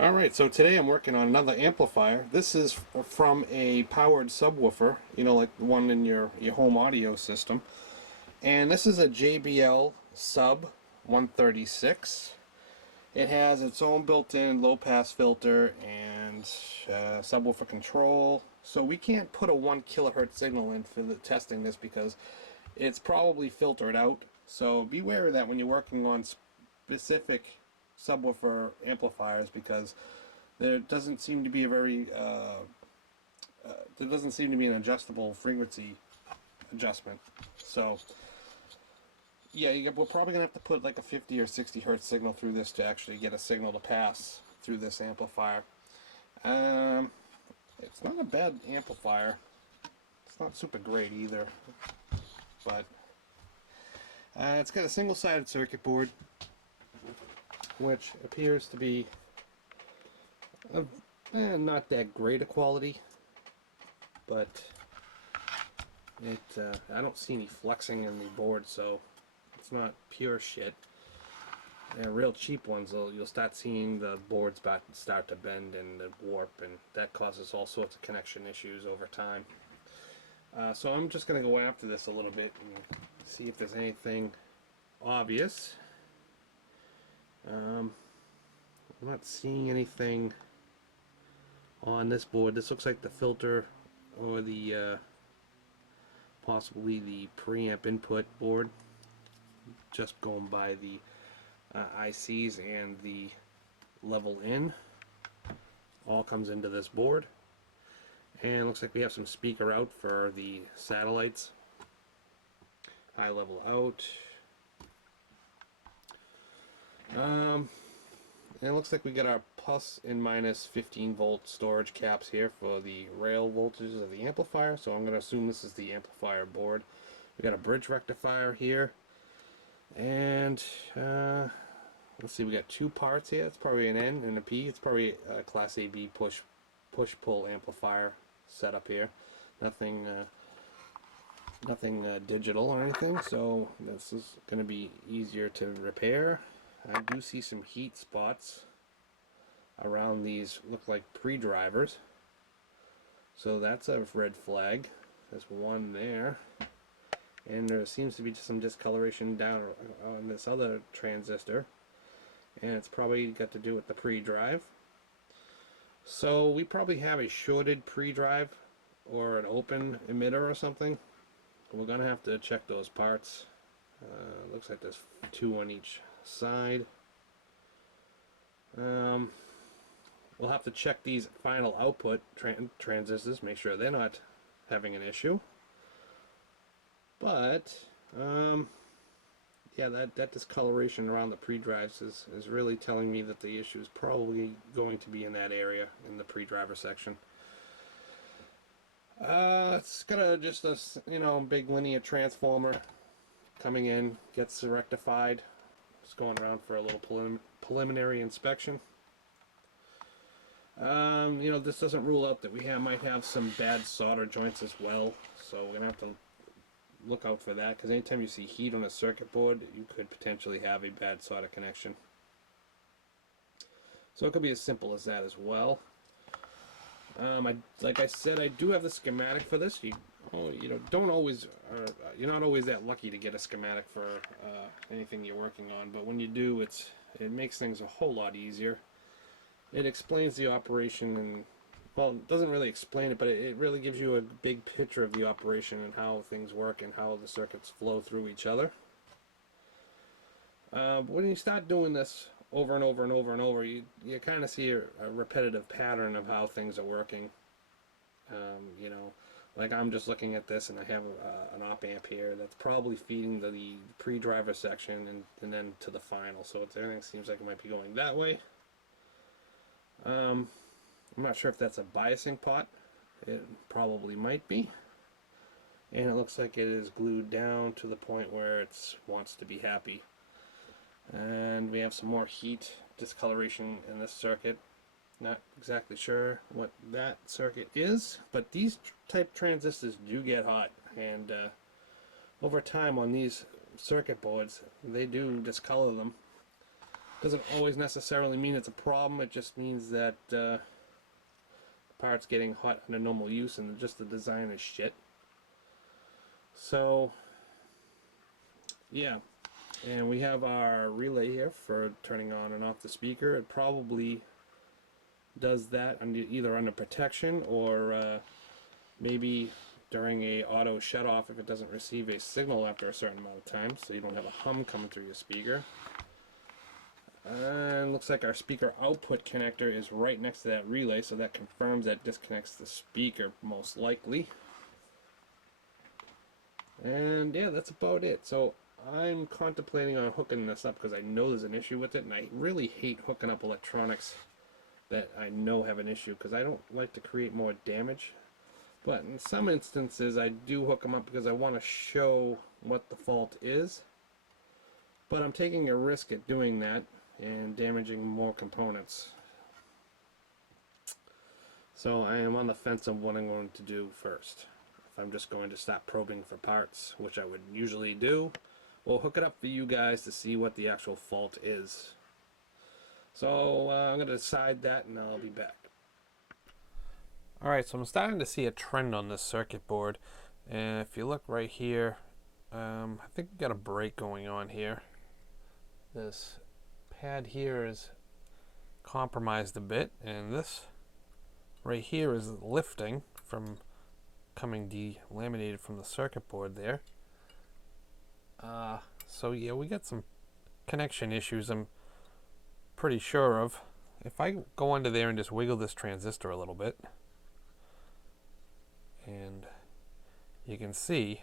Alright, so today I'm working on another amplifier. This is from a powered subwoofer, you know, like the one in your home audio system. And this is a JBL Sub136. It has its own built-in low-pass filter and subwoofer control. So we can't put a 1 kilohertz signal in for the testing this because it's probably filtered out. So beware of that when you're working on specific subwoofer amplifiers, because there doesn't seem to be a very there doesn't seem to be an adjustable frequency adjustment. So yeah, we're probably gonna have to put like a 50 or 60 hertz signal through this to actually get a signal to pass through this amplifier. It's not a bad amplifier. It's not super great either, but it's got a single-sided circuit board, which appears to be not that great a quality, but I don't see any flexing in the board, so it's not pure shit. And real cheap ones, you'll start seeing the boards start to bend and warp, and that causes all sorts of connection issues over time. So I'm just going to go after this a little bit and see if there's anything obvious. I'm not seeing anything on this board. This looks like the filter or the possibly the preamp input board, just going by the ICs and the level in. All comes into this board, and looks like we have some speaker out for the satellites, high level out. And it looks like we got our plus and minus 15 volt storage caps here for the rail voltages of the amplifier, so I'm going to assume this is the amplifier board. We got a bridge rectifier here, and let's see, we got two parts here. It's probably an N and a P. It's probably a class AB push-pull amplifier setup here. Nothing digital or anything, so this is going to be easier to repair. I do see some heat spots around these, look like pre-drivers, so that's a red flag. There's one there, and there seems to be some discoloration down on this other transistor, and it's probably got to do with the pre-drive. So we probably have a shorted pre-drive or an open emitter or something. We're gonna have to check those parts. Looks like there's two on each side. We'll have to check these final output transistors, make sure they're not having an issue. But yeah, that discoloration around the pre-drives is really telling me that the issue is probably going to be in that area, in the pre-driver section. It's got just a big linear transformer coming in, gets rectified. It's going around for a little preliminary inspection. This doesn't rule out that we might have some bad solder joints as well, so we're gonna have to look out for that, because anytime you see heat on a circuit board, you could potentially have a bad solder connection. So it could be as simple as that as well. Like I said, I do have the schematic for this. You're not always that lucky to get a schematic for anything you're working on, but when you do, it makes things a whole lot easier. It explains the operation, and well, it doesn't really explain it, but it really gives you a big picture of the operation and how things work and how the circuits flow through each other. When you start doing this over and over and over and over, you kind of see a repetitive pattern of how things are working. Like I'm just looking at this, and I have an op amp here that's probably feeding the pre-driver section and then to the final, so everything seems like it might be going that way. I'm not sure if that's a biasing pot. It probably might be, and it looks like it is glued down to the point where it wants to be happy. And we have some more heat discoloration in this circuit. Not exactly sure what that circuit is, but these type transistors do get hot, and over time on these circuit boards they do discolor them. Doesn't always necessarily mean it's a problem. It just means that the part's getting hot under normal use and just the design is shit. So yeah, and we have our relay here for turning on and off the speaker. It probably does that either under protection or maybe during a auto shut off if it doesn't receive a signal after a certain amount of time, so you don't have a hum coming through your speaker. And looks like our speaker output connector is right next to that relay, so that confirms that disconnects the speaker most likely. And yeah, that's about it. So I'm contemplating on hooking this up because I know there's an issue with it, and I really hate hooking up electronics that I know have an issue because I don't like to create more damage. But in some instances I do hook them up because I want to show what the fault is. But I'm taking a risk at doing that and damaging more components. So I am on the fence of what I'm going to do first. If I'm just going to stop probing for parts, which I would usually do, we'll hook it up for you guys to see what the actual fault is. So I'm going to decide that and I'll be back. Alright, so I'm starting to see a trend on this circuit board, and if you look right here, I think we got a break going on here. This pad here is compromised a bit, and this right here is lifting from coming delaminated from the circuit board there. So yeah, we got some connection issues I'm pretty sure of. If I go under there and just wiggle this transistor a little bit, and you can see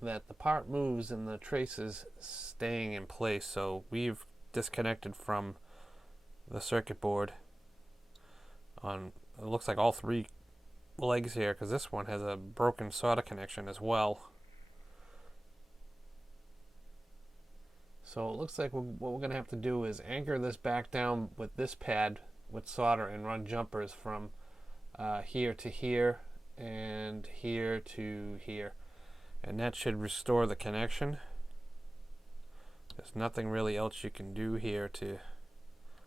that the part moves and the trace is staying in place. So we've disconnected from the circuit board on, it looks like all three legs here, because this one has a broken solder connection as well. So it looks like what we're going to have to do is anchor this back down with this pad with solder and run jumpers from here to here and here to here, and that should restore the connection. There's nothing really else you can do here to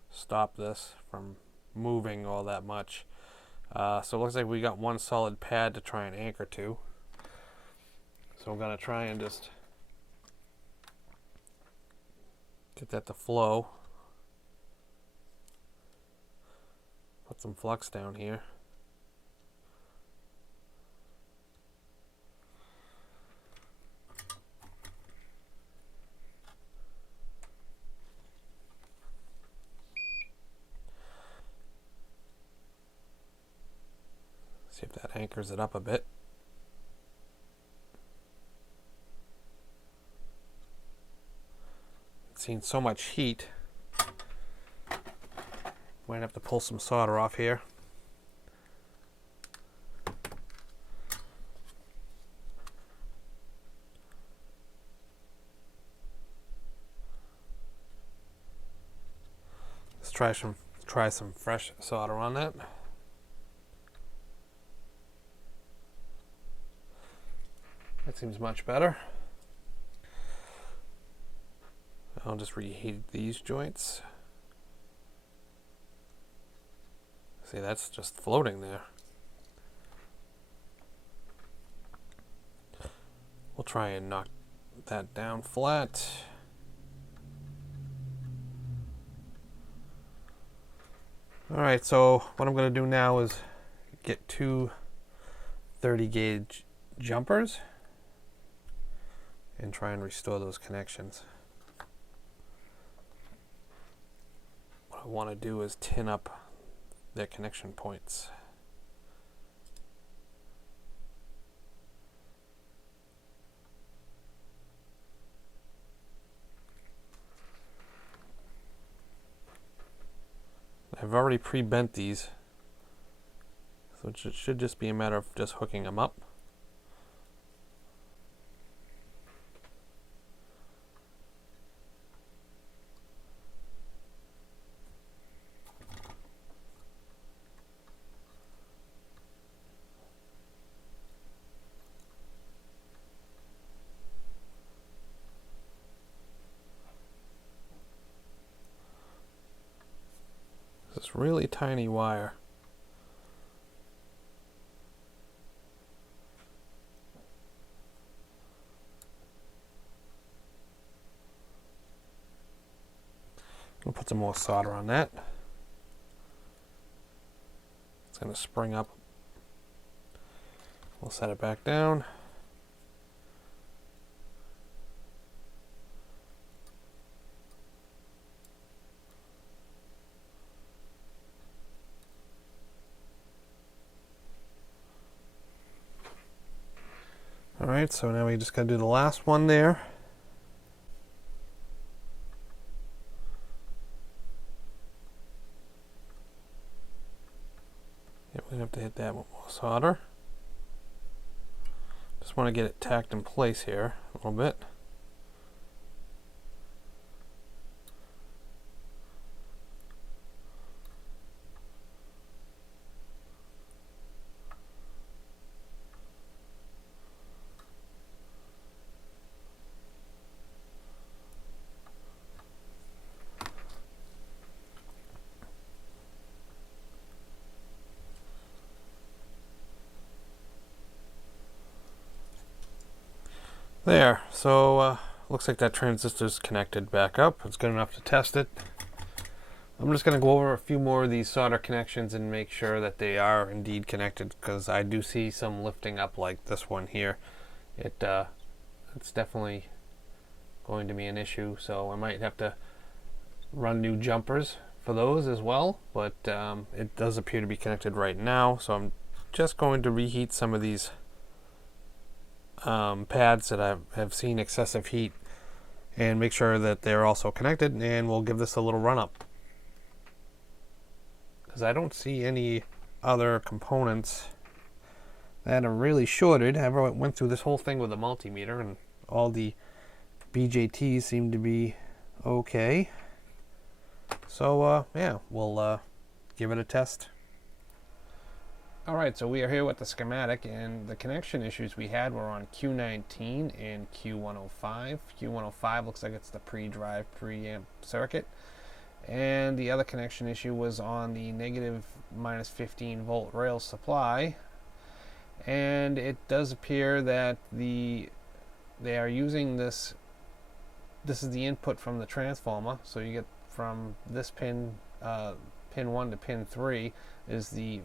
stop this from moving all that much. So it looks like we got one solid pad to try and anchor to. So I'm going to try and just get that to flow. Put some flux down here. See if that anchors it up a bit. It's seen so much heat. Might have to pull some solder off here. Let's try some fresh solder on that. That seems much better. I'll just reheat these joints. See, that's just floating there. We'll try and knock that down flat. Alright, so what I'm going to do now is get two 30 gauge jumpers and try and restore those connections. What I want to do is tin up their connection points. I've already pre-bent these, so it should just be a matter of just hooking them up. this really tiny wire. We'll put some more solder on that. It's going to spring up. We'll set it back down. Alright, so now we just got to do the last one there. Yep, we have to hit that with more solder. Just want to get it tacked in place here a little bit. There, so looks like that transistor's connected back up. It's good enough to test it. I'm just going to go over a few more of these solder connections and make sure that they are indeed connected, because I do see some lifting up like this one here. It's definitely going to be an issue, so I might have to run new jumpers for those as well, but it does appear to be connected right now, so I'm just going to reheat some of these pads that I have seen excessive heat and make sure that they're also connected, and we'll give this a little run up, because I don't see any other components that are really shorted. I went through this whole thing with a multimeter and all the BJTs seem to be okay, so yeah, we'll give it a test. Alright, so we are here with the schematic, and the connection issues we had were on Q19 and Q105. Q105 looks like it's the pre-drive preamp circuit, and the other connection issue was on the negative minus 15 volt rail supply, and it does appear that they are using this is the input from the transformer, so you get from this pin, pin 1 to pin 3 is the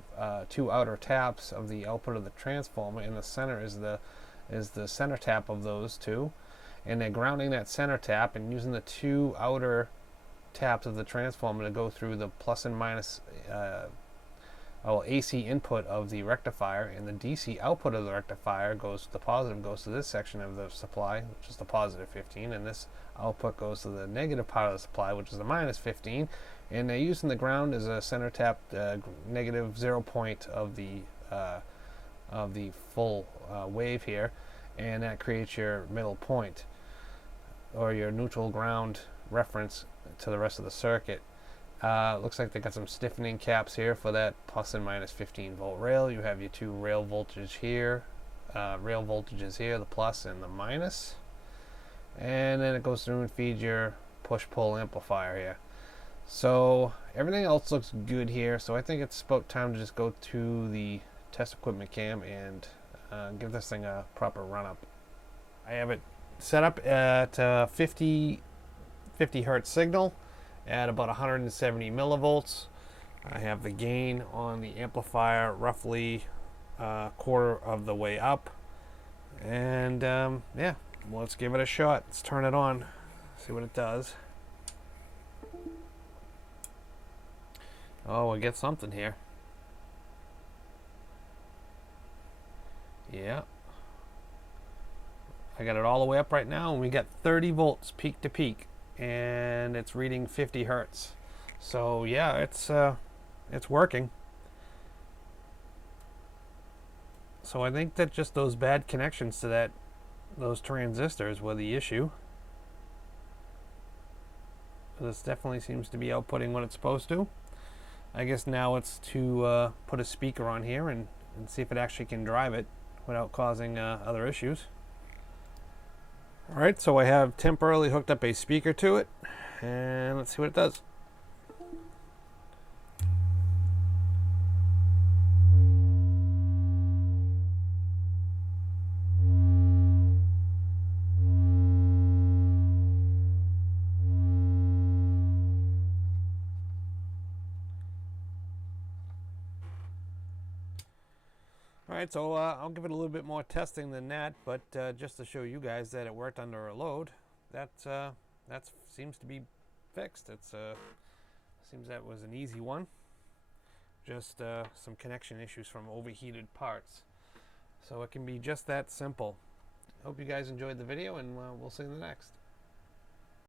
two outer taps of the output of the transformer, and the center is the center tap of those two, and they're grounding that center tap and using the two outer taps of the transformer to go through the plus and minus AC input of the rectifier, and the DC output of the rectifier goes, the positive goes to this section of the supply, which is the positive 15, and this output goes to the negative part of the supply, which is the minus 15, and they're using the ground as a center tap negative 0 point of the full wave here, and that creates your middle point, or your neutral ground reference to the rest of the circuit. Looks like they got some stiffening caps here for that plus and minus 15 volt rail. You have your two rail voltage here, rail voltages here, the plus and the minus, and then it goes through and feeds your push-pull amplifier here. So everything else looks good here, so I think it's about time to just go to the test equipment cam and give this thing a proper run-up. I have it set up at 50 hertz signal at about 170 millivolts. I have the gain on the amplifier roughly a quarter of the way up, and yeah, let's give it a shot. Let's turn it on, see what it does. Oh, we get something here. Yeah, I got it all the way up right now, and we got 30 volts peak to peak, and it's reading 50 hertz. So yeah, it's working. So I think that just those bad connections to those transistors were the issue. This definitely seems to be outputting what it's supposed to. I guess now it's to put a speaker on here and see if it actually can drive it without causing other issues. Alright, so I have temporarily hooked up a speaker to it, and let's see what it does. Alright, so I'll give it a little bit more testing than that, but just to show you guys that it worked under a load, that seems to be fixed. Seems that was an easy one. Just some connection issues from overheated parts. So it can be just that simple. Hope you guys enjoyed the video, and we'll see you in the next.